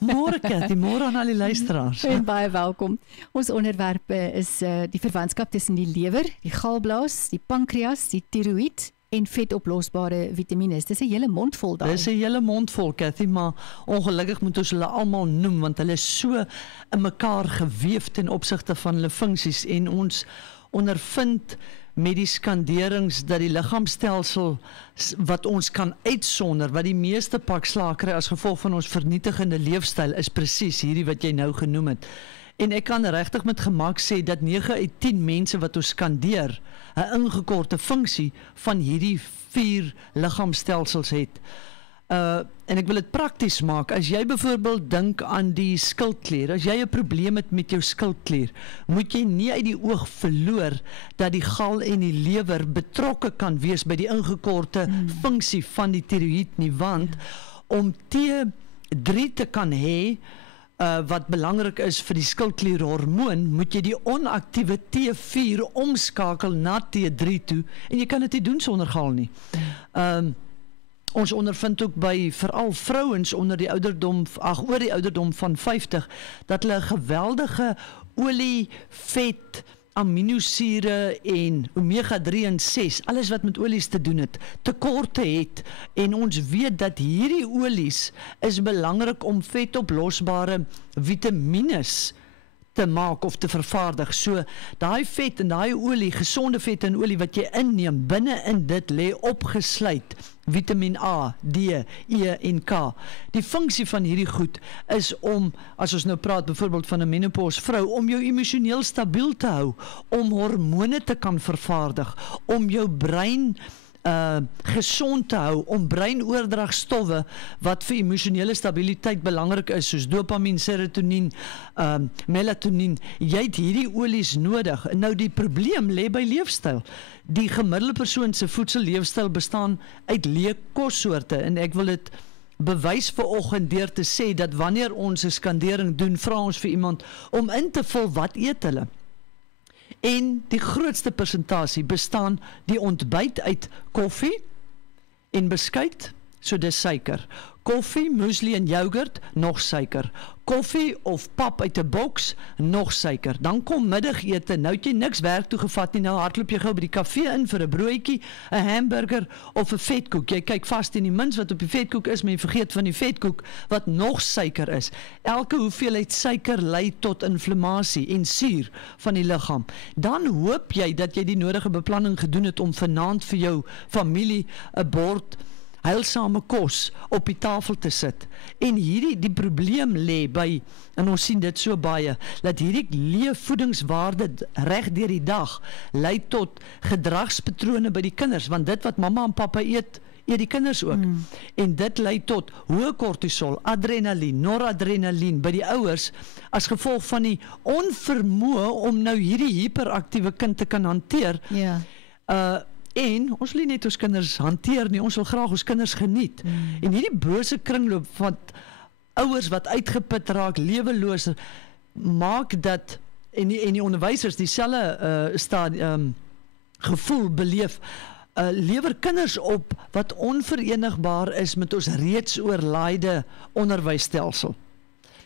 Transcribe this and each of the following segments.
Môre Cathy, môre aan al die luisteraars. En baie welkom. Ons onderwerp is die verwantskap tussen die lewer, die galblaas, die pankreas, die tiroïed en vetoplosbare vitamines. Dis 'n hele mond vol daar. Dis 'n hele mond vol, Cathy, maar ongelukkig moet ons hulle almal noem, want hulle is so in mekaar geweef ten opsigte van hulle funksies en ons ondervind met die skanderings dat die liggaamstelsel wat ons kan uitsonder, wat die meeste pak slaag kry as gevolg van ons vernietigende leefstyl, is presies hierdie wat jy nou genoem het. En ek kan regtig met gemak sê dat 9 uit 10 mense wat ons skandeer 'n ingekorte funksie van hierdie 4 liggaamstelsels het. En ek wil dit prakties maak. As jy byvoorbeeld dink aan die skildklier, as jy 'n probleem het met jou skildklier, moet jy nie uit die oog verloor dat die gal en die lewer betrokke kan wees by die ingekorte funksie van die tiroïed nie, want om T3 te kan hê, wat belangrik is vir die skildklierhormoon, moet jy die onaktiewe T4 omskakel na T3 toe, en jy kan dit nie doen sonder gal nie. Ons ondervind ook by veral vrouens oor die ouderdom van 50, dat hulle 'n geweldige olie, vet, aminosure en omega 3 en 6, alles wat met olies te doen het, tekorte het, en ons weet dat hierdie olies is belangrik om vetoplosbare vitamines te maak of te vervaardig. So, daai vet en daai olie, gesonde vet en olie wat jy inneem, binne in dit lê opgesluit Vitamine A, D, E en K. Die funksie van hierdie goed is om, as ons nou praat byvoorbeeld van 'n menopause vrou, om jou emosioneel stabiel te hou, om hormone te kan vervaardig, om jou brein gesond te hou, om breinoordragstowwe wat vir emosionele stabiliteit belangrik is, soos dopamien, serotonien, melatonien. Jy het hierdie olies nodig. Nou die probleem lê by leefstyl. Die gemiddelde persoon se voedselleefstyl bestaan uit leë kossoorte, en ek wil dit bewys vanoggend deur te sê dat wanneer ons 'n skandering doen, vra ons vir iemand om in te vul wat eet hulle. En die grootste persentasie bestaan die ontbyt uit koffie en beskuit, so dis suiker. Koffie, muesli en yoghurt, nog suiker. Koffie of pap uit 'n boks, nog suiker. Dan kom middagete, nou het jy niks werk toe gevat nie, nou hardloop jy gou by die kafee in vir 'n broodjie, 'n hamburger of 'n vetkoek. Jy kyk vas teen die mins wat op die vetkoek is, maar jy vergeet van die vetkoek wat nog suiker is. Elke hoeveelheid suiker lei tot inflammasie en suur van die liggaam. Dan hoop jy dat jy die nodige beplanning gedoen het om vanaand vir jou familie 'n bord heilsame kos op die tafel te sit. En die probleem lê by, en ons sien dit so baie, dat hierdie leë voedingswaarde reg deur die dag lei tot gedragspatrone by die kinders, want dit wat mamma en pappa eet die kinders ook. En dit lei tot hoë kortisol, adrenalien, noradrenalien by die ouers, as gevolg van die onvermoë om nou hierdie hiperaktiewe kind te kan hanteer. En ons wil nie net ons kinders hanteer nie, ons wil graag ons kinders geniet. En hierdie bose kringloop van ouers wat uitgeput raak, leweloos, maak dat, en die onderwysers dieselfde gevoel beleef, lewer kinders op wat onverenigbaar is met ons reeds oorlaaide onderwysstelsel.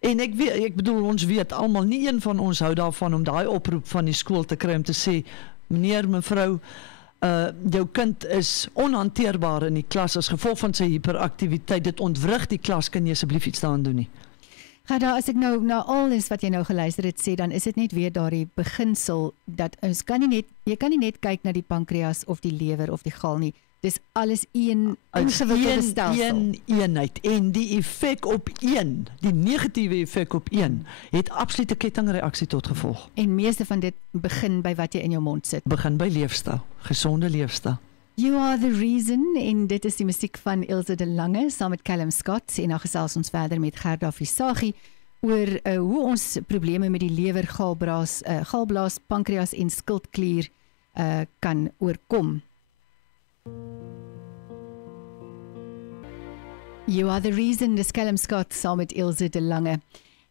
En ek bedoel, ons weet almal, nie een van ons hou daarvan om daai oproep van die skool te kry om te sê, meneer, mevrou, jou kind is onhanteerbaar in die klas as gevolg van sy hiperaktiwiteit, dit ontwrig die klas, kan jy asseblief iets daaraan doen nie? Gerda, as ek nou na alles wat jy nou geluister het sê, dan is dit net weer daardie beginsel, dat ons jy kan nie net kyk na die pankreas of die lewer of die gal nie, dis alles een ingewikkelde stelsel. Een eenheid, en die effek op een, die negatiewe effek op een, het absolute kettingreaksie tot gevolg. En meeste van dit begin by wat jy in jou mond sit. Begin by leefstyl, gesonde leefstyl. You Are The Reason, en dit is die musiek van Ilse de Lange, saam met Callum Scott, en dan gesels ons verder met Gerda Visagie, oor hoe ons probleme met die lewer, galblaas, pankreas en skildklier kan oorkom. You Are The Reason, dis Callum Scott saam met Ilse de Lange.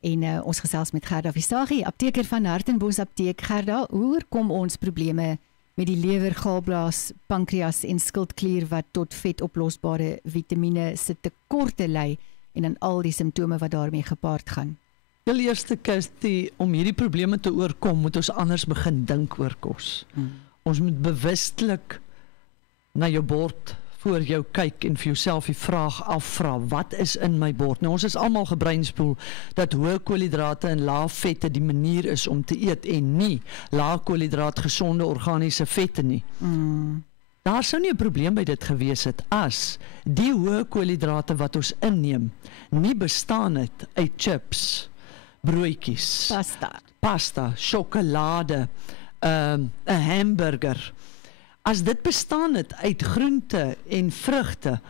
En ons gesels met Gerda Visagie, apteker van Hartenbos Apteek. Gerda, hoe oorkom ons probleme met die lewer, galblaas, pankreas en skildklier wat tot vetoplosbare vitamine se tekorte lei en dan al die simptome wat daarmee gepaard gaan. Heel eerste Kirsty, om hierdie probleme te oorkom, moet ons anders begin dink oor kos. Ons moet bewustelik na jou bord voor jou kyk en vir jouself die vraag afvra, wat is in my bord? Nou ons is almal gebreinspoel dat hoë koolhidrate en lae vette die manier is om te eet en nie lae koolhidraat gesonde organiese vette nie. Daar sou nie 'n probleem by dit gewees het as die hoë koolhidrate wat ons inneem nie bestaan het uit chips, broodjies, pasta, sjokolade, 'n hamburger. As dit bestaan het uit groente en vrugte,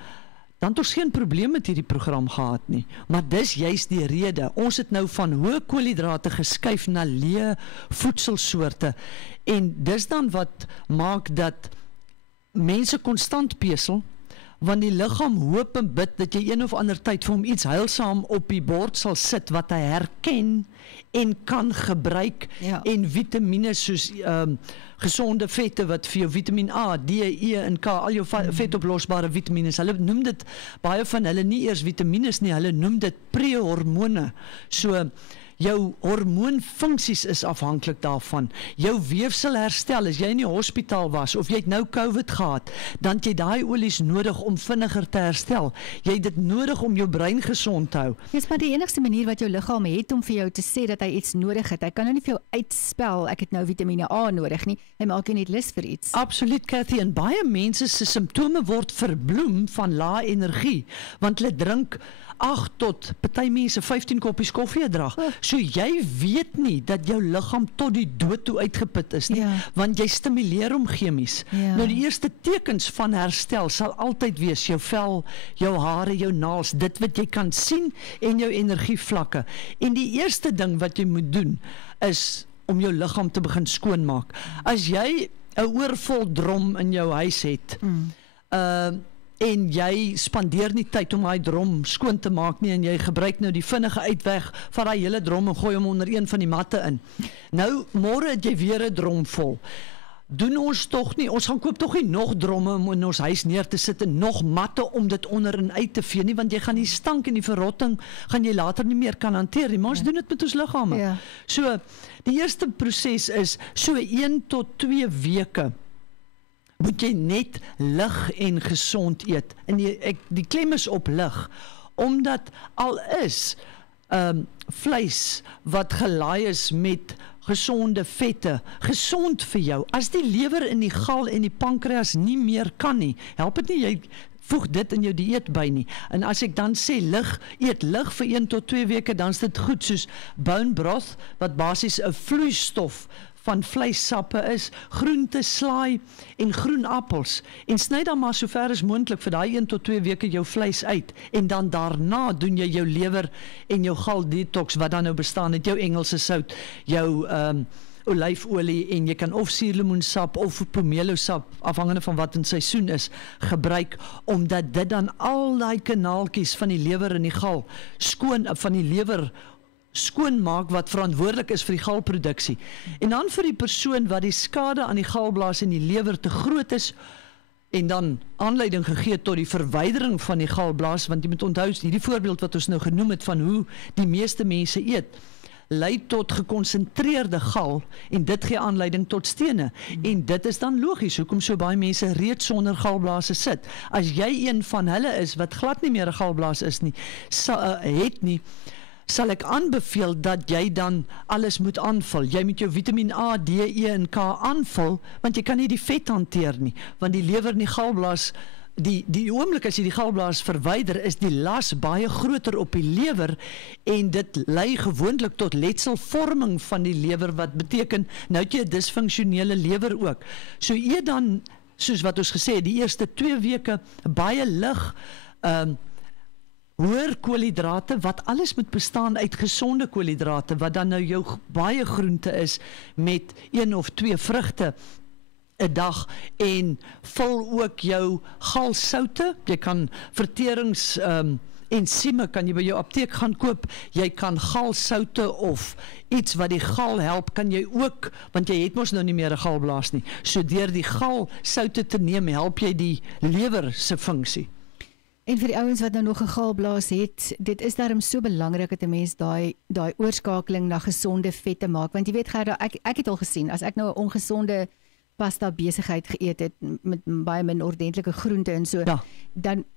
dan het ons geen probleem met hierdie program gehad nie. Maar dis juist die rede. Ons het nou van hoë koolhidrate geskuif na leë voedselsoorte. En dis dan wat maak dat mense konstant pesel, want die liggaam hoop en bid dat jy een of ander tyd vir hom iets heilsaam op die bord sal sit wat hy herken en kan gebruik, en vitamiene soos gesonde vette wat vir jou Vitamiin A, D, E en K, al jou vetoplosbare vitamines, hulle noem dit, baie van hulle nie eers vitamines nie, hulle noem dit prehormone. So jou hormoonfunksies is afhanklik daarvan. Jou weefsel herstel, as jy in die hospitaal was, of jy het nou COVID gehad, dan het jy daai olies nodig om vinniger te herstel. Jy het dit nodig om jou brein gesond te hou. Dis maar die enigste manier wat jou liggaam het om vir jou te sê dat hy iets nodig het. Hy kan nou nie vir jou uitspel, ek het nou Vitamiene A nodig nie. Hy maak jou net lus vir iets. Absoluut, Cathy, en baie mense se simptome word verbloem van lae energie, want hulle drink 8 tot, party mense 15 koppies koffie 'n dag. So jy weet nie dat jou liggaam tot die dood toe uitgeput is nie, want jy stimuleer hom chemies. Nou die eerste tekens van herstel sal altyd wees jou vel, jou hare, jou naels, dit wat jy kan sien en jou energievlakke. En die eerste ding wat jy moet doen is om jou liggaam te begin skoonmaak. As jy 'n oorvol drom in jou huis het, en jy spandeer nie tyd om daai drom skoon te maak nie, en jy gebruik nou die vinnige uitweg van daai hele drom en gooi hom onder een van die matte in. Nou, môre het jy weer 'n drom vol. Doen ons tog nie, ons gaan koop tog nie nog dromme om in ons huis neer te sit en nog matte om dit onder en uit te vee nie, want jy gaan die stank en die verrotting gaan jy later nie meer kan hanteer nie, maar ons doen dit met ons liggame. So, die eerste proses is so 1 tot 2 weke moet jy net lig en gesond eet. En die klem is op lig, omdat al is vleis wat gelaai is met gesonde vette, gesond vir jou. As die lewer en die gal en die pankreas nie meer kan nie, help dit nie, jy voeg dit in jou dieet by nie. En as ek dan sê eet lig vir 1 tot 2 weke, dan is dit goed, soos bone broth, wat basies 'n vloeistof van vleissappe is, groente, slaai en groen appels, en sny dan maar so ver as moontlik vir daai 1 tot 2 weke jou vleis uit, en dan daarna doen jy jou lewer en jou gal detox, wat dan nou bestaan uit jou Engelse sout, jou olyfolie, en jy kan of suurlemoensap of pomelosap, afhangende van wat in seisoen is, gebruik, omdat dit dan al daai kanaaltjies van die lewer en die gal van die lewer skoonmaak wat verantwoordelik is vir die galproduksie. En dan vir die persoon wat die skade aan die galblaas en die lewer te groot is, en dan aanleiding gegee tot die verwydering van die galblaas, want jy moet onthou, hierdie voorbeeld wat ons nou genoem het van hoe die meeste mense eet, lei tot gekonsentreerde gal, en dit gee aanleiding tot stene, en dit is dan logies, hoekom so baie mense reeds sonder galblaase sit. As jy een van hulle is, wat glad nie meer 'n galblaas is nie, sal ek aanbeveel dat jy dan alles moet aanvul. Jy moet jou Vitamiin A, D, E en K aanvul, want jy kan nie die vet hanteer nie, want die lewer en die galblaas, die oomblik as jy die galblaas verwyder, is die las baie groter op die lewer, en dit lei gewoonlik tot letselvorming van die lewer, wat beteken, nou het jy 'n disfunksionele lewer ook. So eet dan, soos wat ons gesê het, die eerste 2 weke, baie lig, hoër koolhidrate, wat alles moet bestaan uit gesonde koolhidrate, wat dan nou jou baie groente is, met 1 of 2 vrugte 'n dag, en vul ook jou galsoute, jy kan ensieme kan jy by jou apteek gaan koop, jy kan galsoute of iets wat die gal help, kan jy ook, want jy het mos nou nie meer 'n galblaas nie, so deur die galsoute te neem, help jy die lewer se funksie. En vir die ouens wat nou nog 'n galblaas het, dit is daarom so belangrik dat 'n mens daai oorskakeling na gesonde vette maak, want jy weet Gerda, ek het al gesien, as ek nou 'n ongesonde pasta besigheid geëet het met baie min ordentlike groente en so, Ja.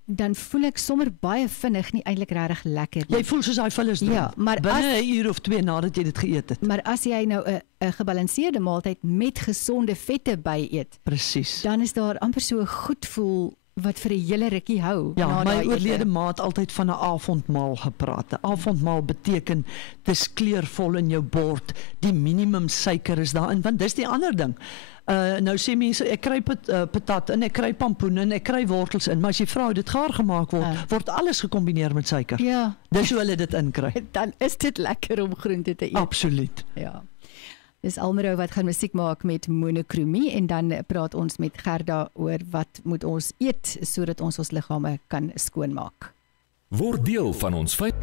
dan voel ek sommer baie vinnig nie eintlik regtig lekker nie. Jy voel soos daai vullis doen, Ja, maar binne 'n uur of 2 nadat jy dit geëet het. Maar as jy nou 'n gebalanseerde maaltyd met gesonde vette by eet, Presies. dan is daar amper so 'n goed voel wat vir 'n hele rukkie hou. Ja, na my daai oorlede ete. ma het altyd van 'n avondmaal gepraat. 'n Avondmaal beteken dis kleurvol in jou bord. Die minimum suiker is daarin, want dis die ander ding. Nou sê mense ek kry patat en ek kry pampoen en ek kry wortels in, maar as jy vra hoe dit gaar gemaak word, word alles gekombineer met suiker. Ja, Dis hoe hulle dit inkry. dan is dit lekker om groente te eet. Absoluut. Ja. Dis Almero wat gaan musiek maak met monokromie en dan praat ons met Gerda oor wat moet ons eet sodat ons liggame kan skoonmaak. Word deel van ons feit.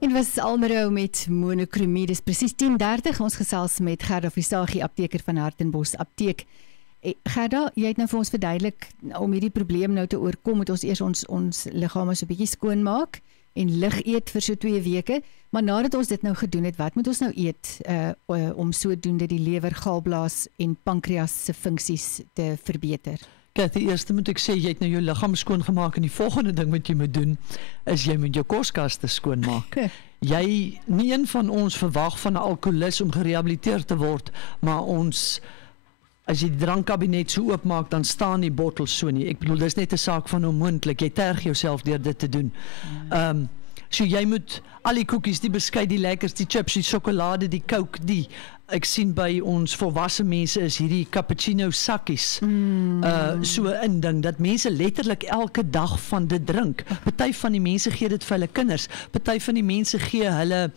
En was Almero met monokromie, dis presies 10:30, ons gesels met Gerda Visagie, apteker van Hartenbos Apteek. Gerda, jy het nou vir ons verduidelik, om hierdie probleem nou te oorkom, moet ons eers ons liggame so 'n bietjie skoonmaak en lig eet vir so 2 weke, maar nadat ons dit nou gedoen het, wat moet ons nou eet om sodoende die lewer, galblaas en pankreas se funksies te verbeter? Kathy, eerste moet ek sê, jy het nou jou liggaam skoongemaak en die volgende ding wat jy moet doen, is jy moet jou koskaste skoonmaak. Nie een van ons verwag van 'n alkoholist om gerehabiliteer te word, maar as jy die drankkabinet so oopmaak, dan staan die bottels so nie. Ek bedoel, dis net 'n saak van onmoontlik. Jy terg jouself deur dit te doen. So jy moet al die koekies, die beskuit, die lekkers, die chips, die sjokolade, die Coke, ek sien by ons volwasse mense is hierdie cappuccino sakkies. So 'n ding dat mense letterlik elke dag van dit drink. Party van die mense gee dit vir hulle kinders. Party van die mense gee hulle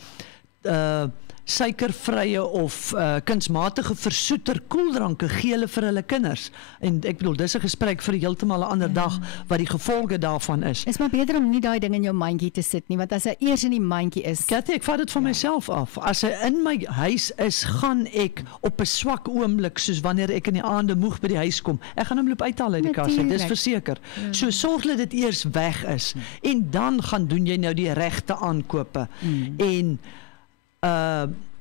suikervrye of kunsmatige versoeter koeldranke gee hulle vir hulle kinders. En ek bedoel, dis 'n gesprek vir heeltemal 'n ander dag wat die gevolge daarvan is. Is maar beter om nie daai ding in jou mandjie te sit nie, want as hy eers in die mandjie is. Kathy, ek vat dit van myself af. As hy in my huis is, gaan ek op 'n swak oomblik, soos wanneer ek in die aande moeg by die huis kom, ek gaan hom loop uithaal uit die kas, dis verseker. So sorg dat dit eers weg is. En dan gaan doen jy nou die regte aankope. En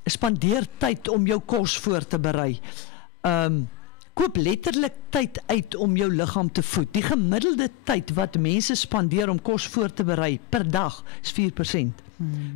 spandeer tyd om jou kos voor te berei. Koop letterlik tyd uit om jou liggaam te voed. Die gemiddelde tyd wat mense spandeer om kos voor te berei per dag is 4%.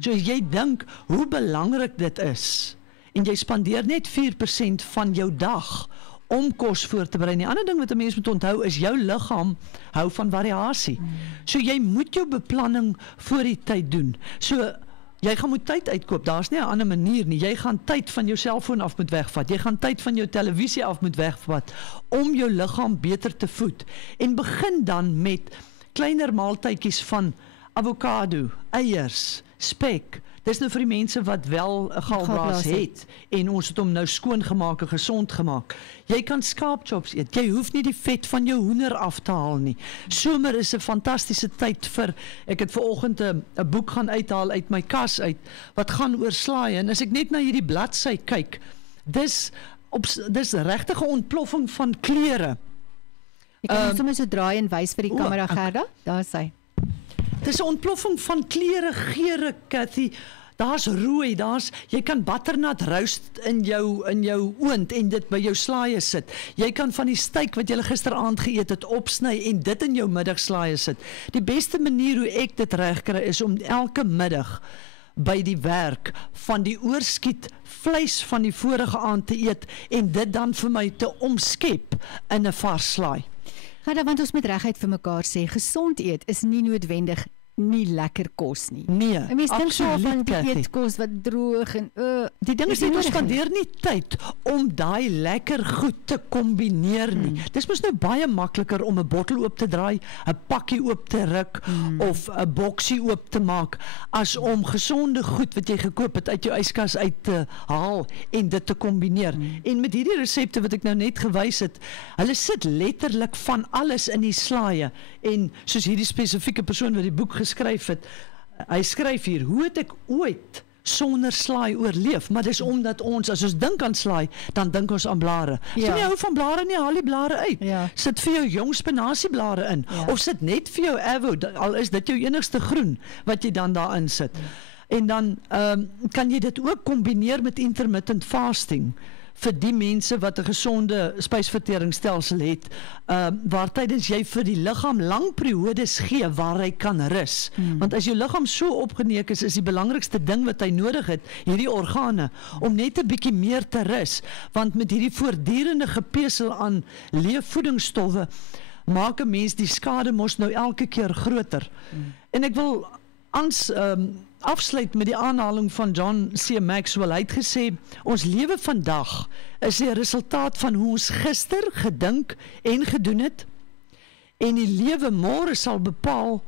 So as jy dink hoe belangrik dit is, en jy spandeer net 4% van jou dag om kos voor te berei. Die ander ding wat 'n mens moet onthou is jou liggaam hou van variasie. So jy moet jou beplanning voor die tyd doen. So jy gaan moet tyd uitkoop, daar's nie 'n ander manier nie. Jy gaan tyd van jou selfoon af moet wegvat. Jy gaan tyd van jou televisie af moet wegvat om jou liggaam beter te voed. En begin dan met kleiner maaltydjies van avokado, eiers, spek. Dis nou vir die mense wat wel 'n galblaas het en ons het hom nou skoongemaak en gesond gemaak. Jy kan skaapchops eet. Jy hoef nie die vet van jou hoender af te haal nie. Somer is 'n fantastiese tyd vir, ek het vanoggend 'n boek gaan uithaal uit my kas uit wat gaan oor slaai, en as ek net na hierdie bladsy kyk, dis regtig 'n ontploffing van kleure. Jy kan hom sommer so draai en wys vir die kamera, Gerda. Daar is hy. Dis 'n ontploffing van kleure, geure, Kathy. Daar's rooi, jy kan butternut roast in jou oond en dit by jou slaaie sit. Jy kan van die steak wat jy gisteraand geëet het opsny en dit in jou middagslaaie sit. Die beste manier hoe ek dit regkry is om elke middag by die werk van die oorskiet vleis van die vorige aand te eet en dit dan vir my te omskep in 'n vars slaai. Gerda, want ons moet reguit vir mekaar sê, gesond eet is nie noodwendig nie lekker kos nie. Nee, mens dink so van die Kathy. eetkos wat droog en Die ding is net, ons spandeer nie tyd om daai lekker goed te kombineer nie. Dis mos nou baie makliker om 'n bottel oop te draai, 'n pakkie oop te ruk of 'n boksie oop te maak, as om gesonde goed wat jy gekoop het uit jou yskas uit te haal en dit te kombineer. En met hierdie resepte wat ek nou net gewys het, hulle sit letterlik van alles in die slaaie. En soos hierdie spesifieke persoon wat die boek geskryf het, hy skryf hier, hoe het ek ooit sonder slaai oorleef, maar dis omdat ons, as ons dink aan slaai, dan dink ons aan blare. As jy nie hou van blare nie, haal die blare uit. Ja. Sit vir jou jong spinasieblare in, Ja. of sit net vir jou avo, al is dit jou enigste groen, wat jy dan daarin sit. En dan kan jy dit ook kombineer met intermittent fasting, vir die mense wat 'n gesonde spysverteringsstelsel het, waar tydens jy vir die liggaam lang periodes gee waar hy kan rus. Want as jou liggaam so opgeneek is die belangrikste ding wat hy nodig het, hierdie organe, om net 'n bietjie meer te rus, want met hierdie voortdurende gepesel aan leefvoedingsstowwe, maak 'n mens die skade mos nou elke keer groter. En ek wil afsluit met die aanhaling van John C. Maxwell. Hy het gesê, ons lewe vandag is die resultaat van hoe ons gister gedink en gedoen het, en die lewe môre sal bepaal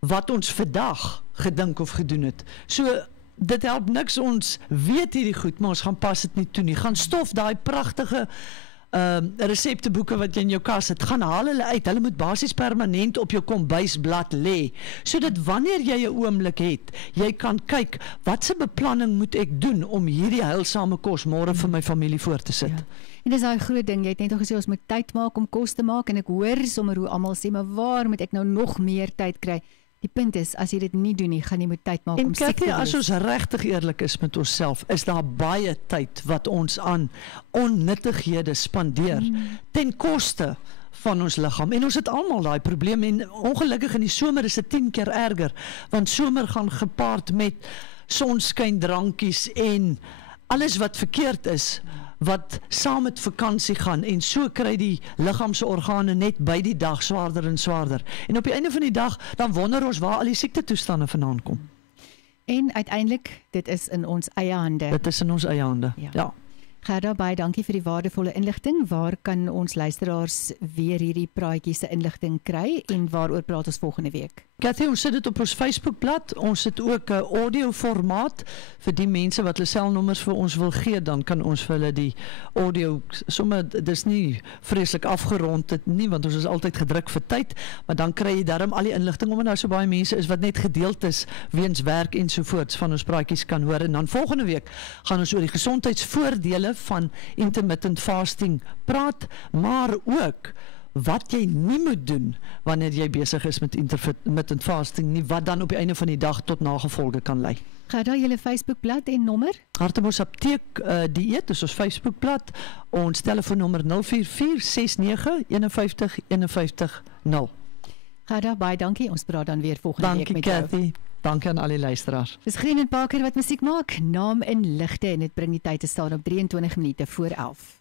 wat ons vandag gedink of gedoen het. So, dit help niks, ons weet hierdie goed, maar ons gaan pas dit nie toe nie. Gaan stof daai pragtige resepteboeke wat jy in jou kas het, gaan haal hulle uit, hulle moet basies permanent op jou kombuisblad lê, sodat wanneer jy 'n oomblik het, jy kan kyk, watse beplanning moet ek doen om hierdie heilsame kos môre vir my familie voor te sit. Ja. En dis daai groot ding, jy het net al gesê, ons moet tyd maak om kos te maak, en ek hoor sommer hoe almal sê, maar waar moet ek nou nog meer tyd kry? Die punt is, as jy dit nie doen nie, gaan jy moet tyd maak om siek te En wees. as ons regtig eerlik is met onsself, is daar baie tyd wat ons aan onnuttighede spandeer, ten koste van ons liggaam. En ons het almal daai probleem, en ongelukkig in die somer is dit 10 keer erger, want somer gaan gepaard met sonskyn-drankies en alles wat verkeerd is, wat saam met vakansie gaan, en so kry die liggaamse organe net by die dag swaarder en swaarder. En op die einde van die dag, dan wonder ons waar al die siektetoestande vandaan kom. En uiteindelik, dit is in ons eie hande. Dit is in ons eie hande. Ja. Ja. Gerda, baie dankie vir die waardevolle inligting. Waar kan ons luisteraars weer hierdie praatjies se inligting kry, en waaroor praat ons volgende week? Cathy, ons sit dit op ons Facebookblad, ons het ook 'n audio formaat vir die mense wat hulle selnommers vir ons wil gee, dan kan ons vir hulle die audio, sommer, dis nie vreeslik afgerond dit nie, want ons is altyd gedruk vir tyd, maar dan kry jy darm al die inligting, omdat daar so baie mense is wat net gedeeld is, weens werk ensovoorts, van ons praatjies kan hoor, en dan volgende week gaan ons oor die gesondheidsvoordele van intermittent fasting praat, maar ook wat jy nie moet doen wanneer jy besig is met intermittent fasting nie, wat dan op die einde van die dag tot nagevolge kan lei. Gerda, julle Facebookblad en nommer? Hartebos Apteek dieet, dis ons Facebookblad, ons telefoonnommer 044-69-51-51-0. Gerda, baie dankie, ons praat dan weer volgende week met jou. Dankie Cathy, dankie aan al die luisteraars. Dis Green en Parker wat musiek maak, Naam in Ligte, en dit bring die tyd te staan op 23 minute voor 11.